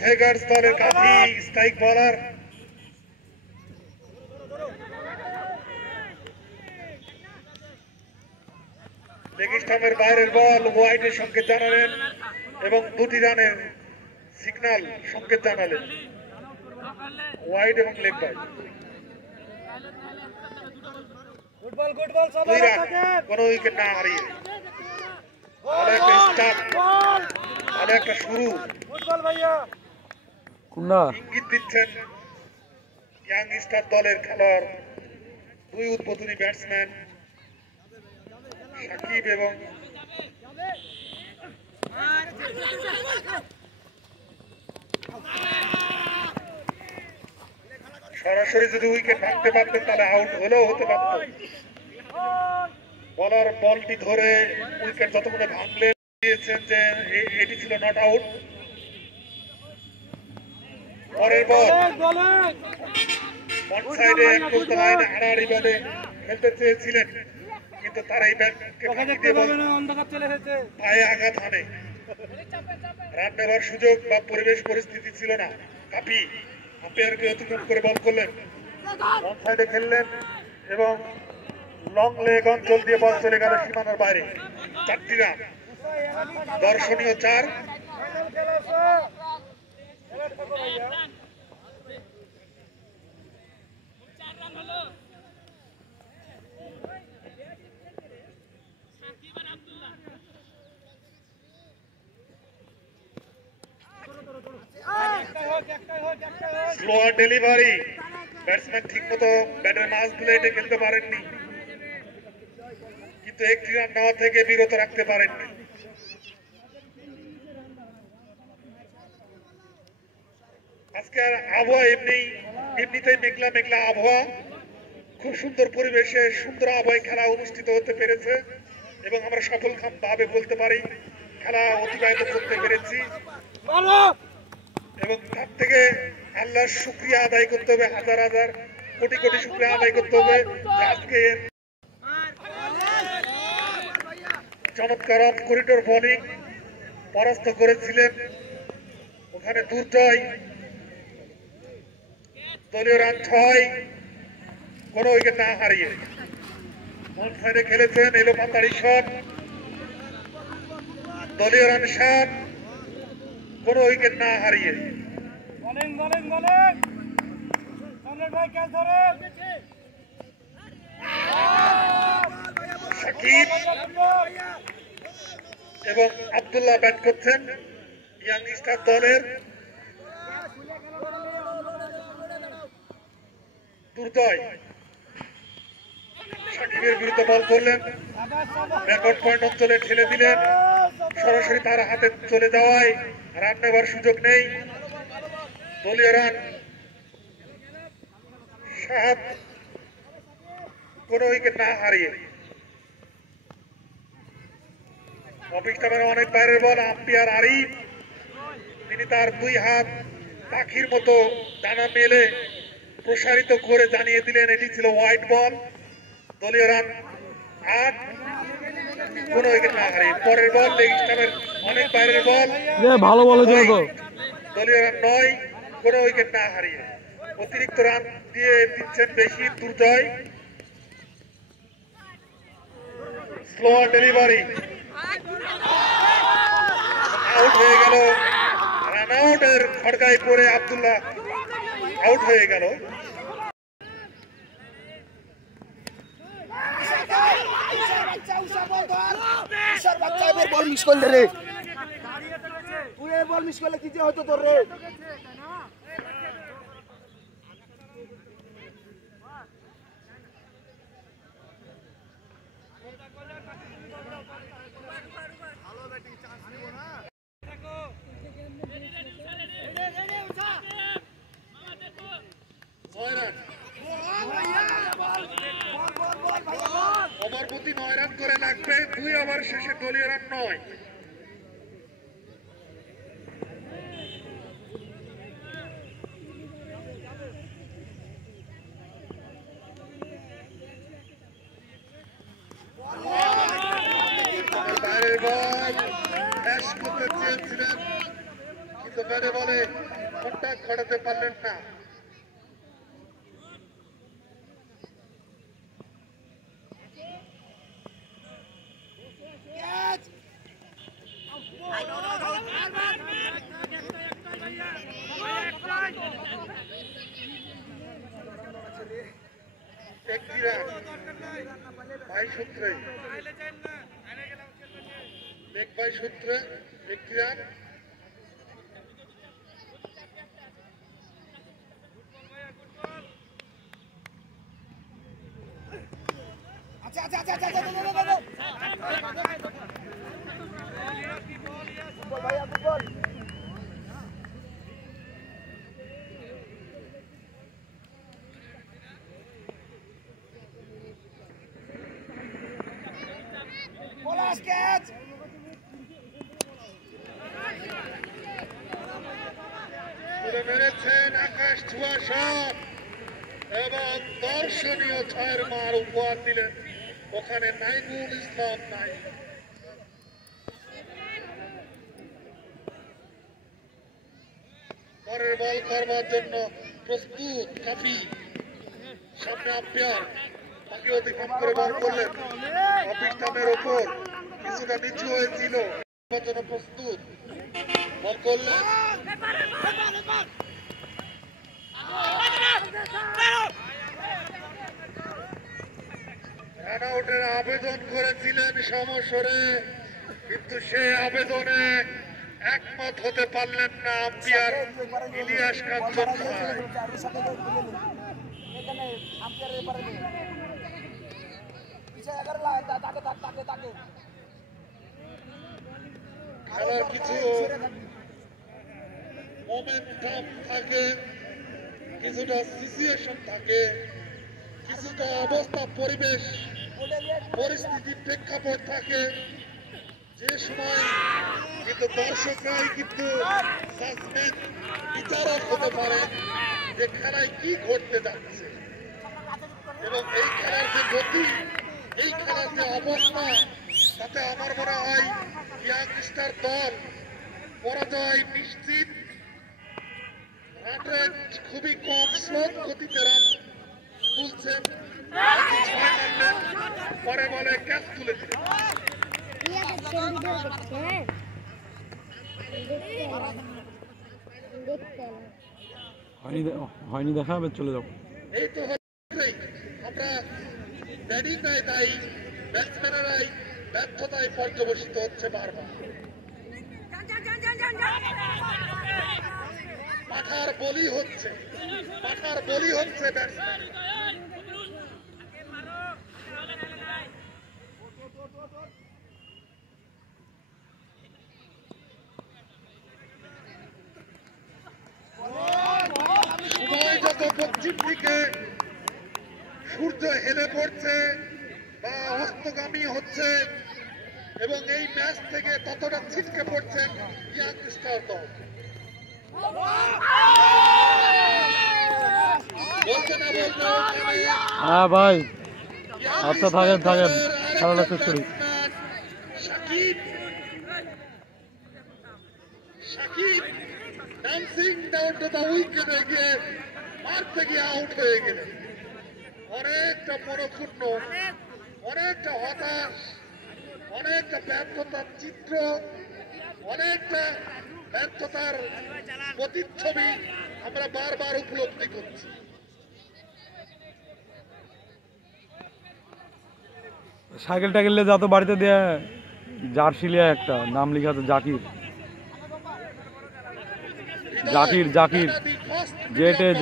Tigers দলের কাঠি strike বলার লেগ স্টাম্পের বাইরের বল ওয়াইডের সংকেত জানালেন এবং 2টি রানের সিগন্যাল সংকেত জানালেন ওয়াইড এবং লেগ বাই। কোন উইকেট না হারিয়ে একটা শুরু ইঙ্গিত দিচ্ছেন ইয়াং স্টার দলের খেলোয়াড় 2 উদ্বোধনী ব্যাটসম্যান সাকিব এবং সরাসরি যদি উইকেট ভাঙতে পারতেন তাহলে আউট হলেও হতে পারত। বলার বলটি ধরে উইকেট যতক্ষণে ভাঙলেন দিয়েছেন যে এটি ছিল নট আউট। পরের বল ওয়ান সাইডে একদম লাইনে হারাহারি বলে খেলতে চেয়েছিলেন কিন্তু তার এই ব্যাটকে পায়ে আঘাত হানে। রান নেবার সুযোগ বা পরিবেশ পরিস্থিতি ছিল না। কাপি আম্পায়ারকে অতিক্রম করে বল করলেন, ওয়ান সাইডে খেললেন এবং লং লেগ অঞ্চল দিয়ে বল চলে গেল সীমানার বাইরে। 4টি রান, দর্শনীয় 4। স্লোয়ার ডেলিভারি, ব্যাটসম্যান ঠিক মতো ব্যাটের মাঝ প্লেটে খেলতে পারেননি কিন্তু 1টি রান নেওয়া থেকে বিরত রাখতে পারেননি। আজকে আর আবহাওয়া এমনিতেই মেঘলা মেঘলা আবহাওয়া, খুব সুন্দর পরিবেশে সুন্দর আবহাওয়ায় খেলা অনুষ্ঠিত হতে পেরেছে এবং আমরা সফলভাবে বলতে পারি খেলা অতিবাহিত করতে পেরেছি এবং তার থেকে আল্লাহর শুকরিয়া আদায় করতে হবে, হাজার হাজার কোটি কোটি শুকরিয়া আদায় করতে হবে। আজকে চমৎকার অফ করিডোর বোলিং পরাস্ত করেছিলেন, ওখানে দুর্জয়, দলীয় রান 6, কোন উইকেট না হারিয়ে ওয়ান সাইডে খেলেছেন। এলো পাতারি শট, দলীয় রান 7, কোন উইকেট না হারিয়ে। সাকিব এবং আব্দুল্লাহ ব্যাট করছেন ইয়াং স্টার দলের। দুর্জয় সাকিবের বিরুদ্ধে বল করলেন, রেকর্ড পয়েন্ট অঞ্চলে ঠেলে দিলেন, সরাসরি তার হাতে চলে যাওয়ায় রান নেবার সুযোগ নেই। দলীয় রান 7, কোন উইকেট না হারিয়ে। অফিসটামের অনেক বাইরের বল, আম্পায়ার আরিফ তিনি তার 2 হাত পাখির মতো ডানা মেলে প্রসারিত করে জানিয়ে দিলেন এটি ছিল হোয়াইট বল। দলীয় রান 8, কোন উইকেট না হারিয়ে। পরের বল লেগ স্টাম্পের অনেক বাইরের বল, ভালো বল, দলীয় রান 9, কোন উইকেট না হারিয়ে। অতিরিক্ত রান দিয়ে দিচ্ছেন বেশি দুর্জয়। স্লোয়ার ডেলিভারি, আউট হয়ে গেল। রান আউটের খড়গায় পড়ে আব্দুল্লাহ আউট হয়ে গেল। বল মিস করলে রে, বল মিস করলে কি যে হতো তোর রে। ওভার প্রতি 9 রান করে লাগবে, 2 ওভার শেষে দলীয় রান 9। বাইরের বল, করতে চেয়েছিলেন কিন্তু ব্যাটে বলে কন্টাক্ট ঘটাতে পারলেন না। একটি রান 22 সূত্রে লেগ বাই সূত্রে একটি রান। মেরেছেন আকাশ ছোঁয়া শট এবং দর্শনীয় ছয়ের মার উপহার দিলেন ওখানে নাইমুল ইসলাম। নাই পরের বল করবার জন্য প্রস্তুত কাফি। সামনে আম্পায়ার তাকে অতিক্রম করে বল করলেন অফিস্টামের ওপর কিছুটা নিচু হয়েছিল জন্য প্রস্তুত বল করলেন। রান আউটের আবেদন করেছিলেন সমস্বরে কিন্তু সে আবেদনে একমত হতে পারলেন না আম্পায়ার ইলিয়াস কাঞ্চন খান। খেলার কিছু মোমেন্টাম থাকে, কিছুটা সিচুয়েশন থাকে, কিছুটা অবস্থা পরিবেশ পরিস্থিতির প্রেক্ষাপট থাকে যে সময় কিন্তু দর্শকরাই কিন্তু জাজমেন্ট বিচারক হতে পারে যে খেলায় কি ঘটতে যাচ্ছে এবং এই খেলার যে গতি, এই খেলার যে অবস্থা, তাতে আমার মনে হয় ইয়াংস্টার দল পরাজয় নিশ্চিত। রান রেট খুবই কম, স্লোপ গতিতে রান তুলছেন, পরে বলে ক্যাচ তুলে দিলেন। হয়নি দেখা হবে, চলে যাবো। এই তো আমরা ব্যাটিং নাই তাই ব্যাটসম্যানেরাই ব্যর্থতায় পর্যবসিত হচ্ছে বারবার। মাঠার বলি হচ্ছে ব্যাটসম্যান। সময় যত পশ্চিম দিকে সূর্য হেলে পড়ছে বা অস্তগামী হচ্ছে এবং এই ম্যাচ থেকে ততটা ছিটকে পড়ছেন ইয়াংস্টার দল। বলতে না বলতে হ্যাঁ ভাই, আচ্ছা থাকেন খেলাটা শেষ করি। Shakib dancing down to the উইকেটে গিয়ে মারতে গিয়ে আউট হয়ে গেলেন। অনেকটা মনক্ষুণ্ণ, অনেকটা হতাশ, অনেকটা ব্যর্থতার চিত্র, অনেকটা ব্যর্থতার প্রতিচ্ছবি আমরা বারবার উপলব্ধি করছি। সাইকেল টাইকেলে যা তো বাড়িতে দেয়া জার্সি লিয়া একটা নাম লিখা আছে জাকির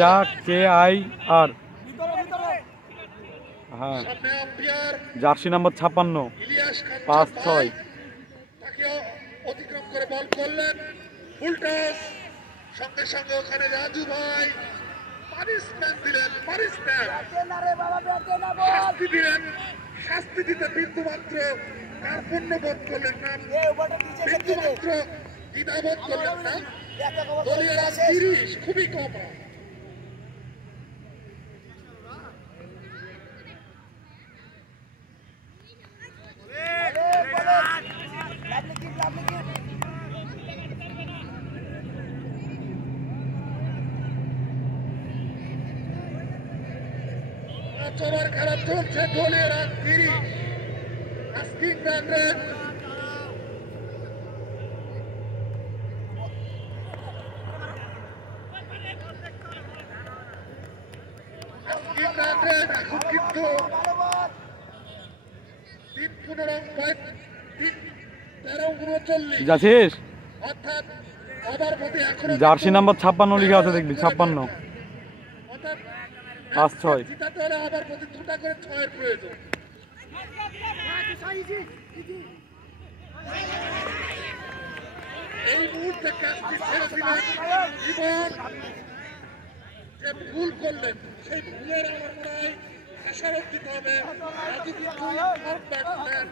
JAKIR। হ্যাঁ, জার্সি নাম্বার 56 5-6। তাকে অতিক্রম করে বল করলেন ফুলটস, সঙ্গে সঙ্গে ওখানে রাজু ভাই পানিশমেন্ট দিলেন, শাস্তি দিলেন। শাস্তি দিতে বিন্দুমাত্র কার্পণ্য বোধ করলেন না, বিন্দুমাত্র দ্বিধাবোধ করলেন না। দলীয় রান 30, খুবই কম রান। 5 ওভার খেলা চলছে, দলীয় রান 30, আস্কিং রান রেট এখন কিন্তু 13-39 যাচ্ছিস অর্থাৎ ওভার প্রতি এখন জার্সি নাম্বার 56 লিখা আছে দেখবি 56 অর্থাৎ 5-6 জিতাতে হলে ওভার প্রতি 2টা করে 6-এর প্রয়োজন। এই মুহূর্তে ক্যাচটি ছেড়ে দিলেন ইমন, যে ভুল করলেন সেই ভুলের আমার মনে হয় খেসারত দিতে হবে। আজকে কিন্তু ব্যাটসম্যান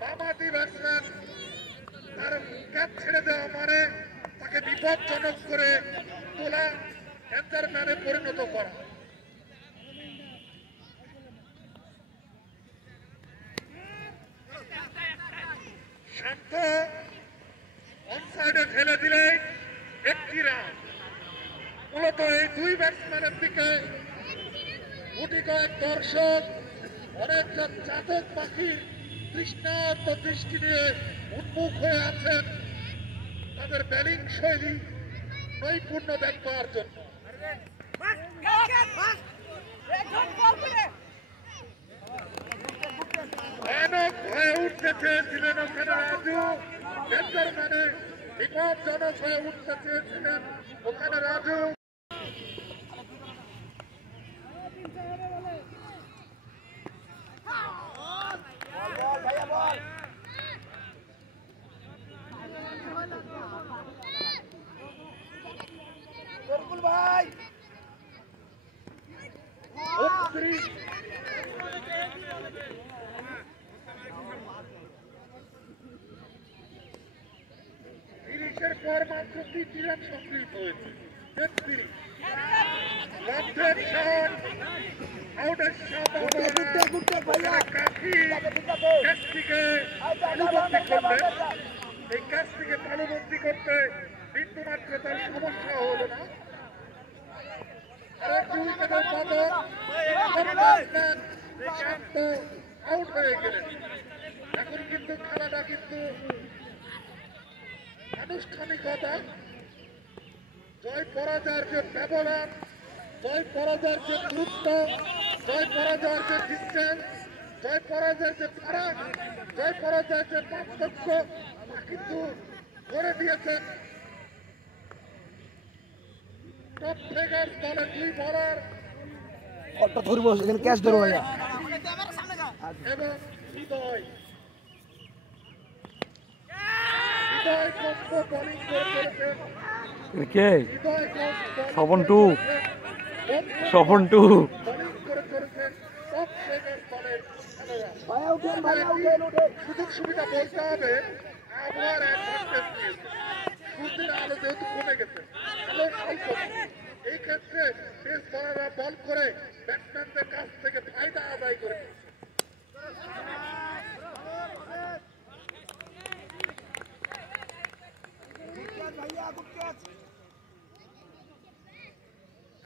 বামাতি ব্যাটসম্যান তার ক্যাচ ছেড়ে দেওয়া মানে তাকে বিপজ্জনক করে তোলা, ডেঞ্জার ম্যানে পরিণত করা। শান্ত অনসাইডে ফেলে দিলে 1টি রান। মূলত এই দুই ব্যাটসম্যানের দিকে গুটি কয়েক দর্শক, অনেকজন চাতক পাখির তৃষ্ণার্ত দৃষ্টি নিয়ে উন্মুখ হয়ে আছেন তাদের ব্যাটিং শৈলী নৈপুণ্য দেখবার জন্য। ভয়ানক হয়ে উঠতে চেয়েছিলেন ওখানে রাজু, ডেঞ্জার মানে বিপজ্জনক হয়ে উঠতে চেয়েছিলেন ওখানে রাজু। ভাই তিরিশের পর মাত্র 3টি রান সংগৃহীত হয়েছে। 33 আউটের এই কাছ থেকে তালুবন্দি করতে বিন্দুমাত্র তার সমস্যা হলো না। আউট হয়ে গেলেন। এখন কিন্তু খেলাটা কিন্তু আনুষ্ঠানিকতা, জয় পরাজয়ের যে ব্যবধান, জয় পরাজয়ের যে গুরুত্ব, জয় পরাজয়ের যে ডিস্টেন্স, জয় পরাজয়ের যে ফারাক, জয় পরাজয়ের যে পার্থক্য তা কিন্তু করে দিয়েছেন টপ ফিগার দলের 2 বলার অটো ধরবো সেখানে ক্যাচ ধরবো ভাইয়া এবং হৃদয় কষ্ট বোলিং করে চলেছেন। কে হৃদয় কষ্ট স্বপন টু বোলিং করে চলেছেন টপ ফিগার দলের খেলোয়াড়। ভাইয়া উঠেন ভাইয়া উঠেন উঠেন সুযোগ সুবিধা বলতে হবে আবহাওয়ার অ্যাডভান্টেজ নিয়েছে। সূর্যের আলো যেহেতু কমে গেছে, আলো স্বল্প, এই ক্ষেত্রে পেস বলাররা বল করে ব্যাটসম্যানদের কাছ থেকে ফায়দা আদায় করে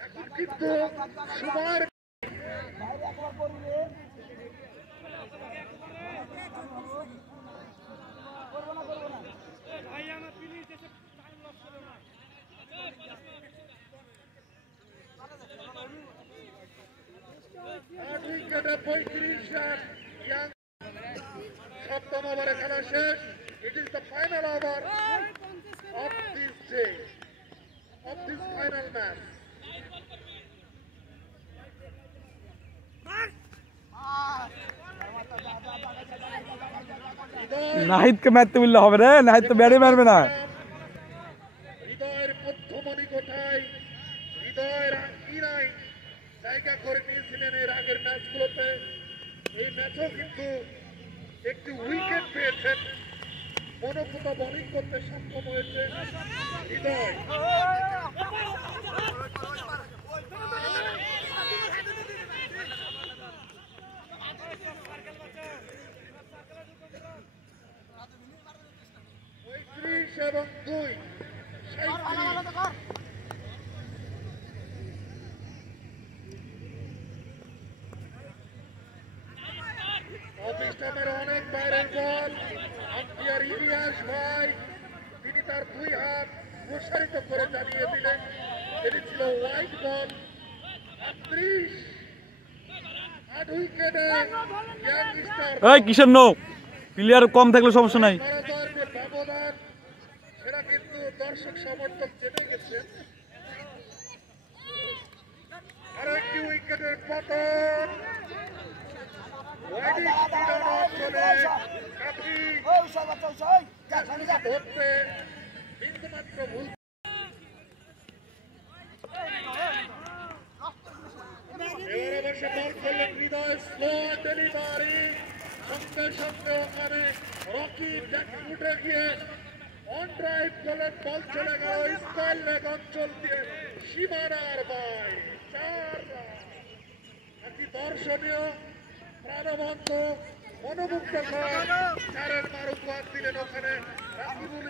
এখন কিন্তু সময়ের উইকেটে 35 রান ইয়াং। 7ম ওভারে খেলা শেষ। It is the final over of this day, of this final match. নাহিদকে মারতে বললে হবে রে, নাহিদ তো ব্যাটে মারবে না। হৃদয়ের মধ্যমণি কোঠায় হৃদয়ের ইনাই জায়গা করে নিয়েছিলেন এর আগের ম্যাচগুলোতে। এই ম্যাচও কিন্তু একটি উইকেট পেয়েছেন, মনোপুত বোলিং করতে সক্ষম হয়েছে হৃদয়। এবং 2 37 স্টামের অনেক বাইরের বল আম্পায়ার ইলিয়াস ভাই তিনি তার দুই হাত প্রসারিত করে জানিয়ে দিলেন এটি ছিল হোয়াইট বল ৩৮ 8 উইকেটে ইয়াংস্টার এই কিসের নো প্লেয়ার কম থাকলে সমস্যা নাই ভারতের ব্যবধান সেটা কিন্তু দর্শক সমর্থক জেনে গেছে আরেকটি উইকেটের পতন ওয়াইডিং মিডল অঞ্চলে কাফি ওই সব বাচ্চা ওই যা সামনে যা ধরতে বিন্দুমাত্র ভুল এবারে বসে বল করলেন হৃদয় স্লো ডেলিভারি সঙ্গে সঙ্গে ওখানে রকি উঠে গিয়ে অন ড্রাইভ করলেন বল চলে গেল স্কয়ার লেগ অঞ্চল দিয়ে সীমানার বাই 4 রান অতি দর্শনীয় প্রাণবন্ত মনোমুগ্ধকর চারের মারুফাত দিলেন ওখানে রাকিবুল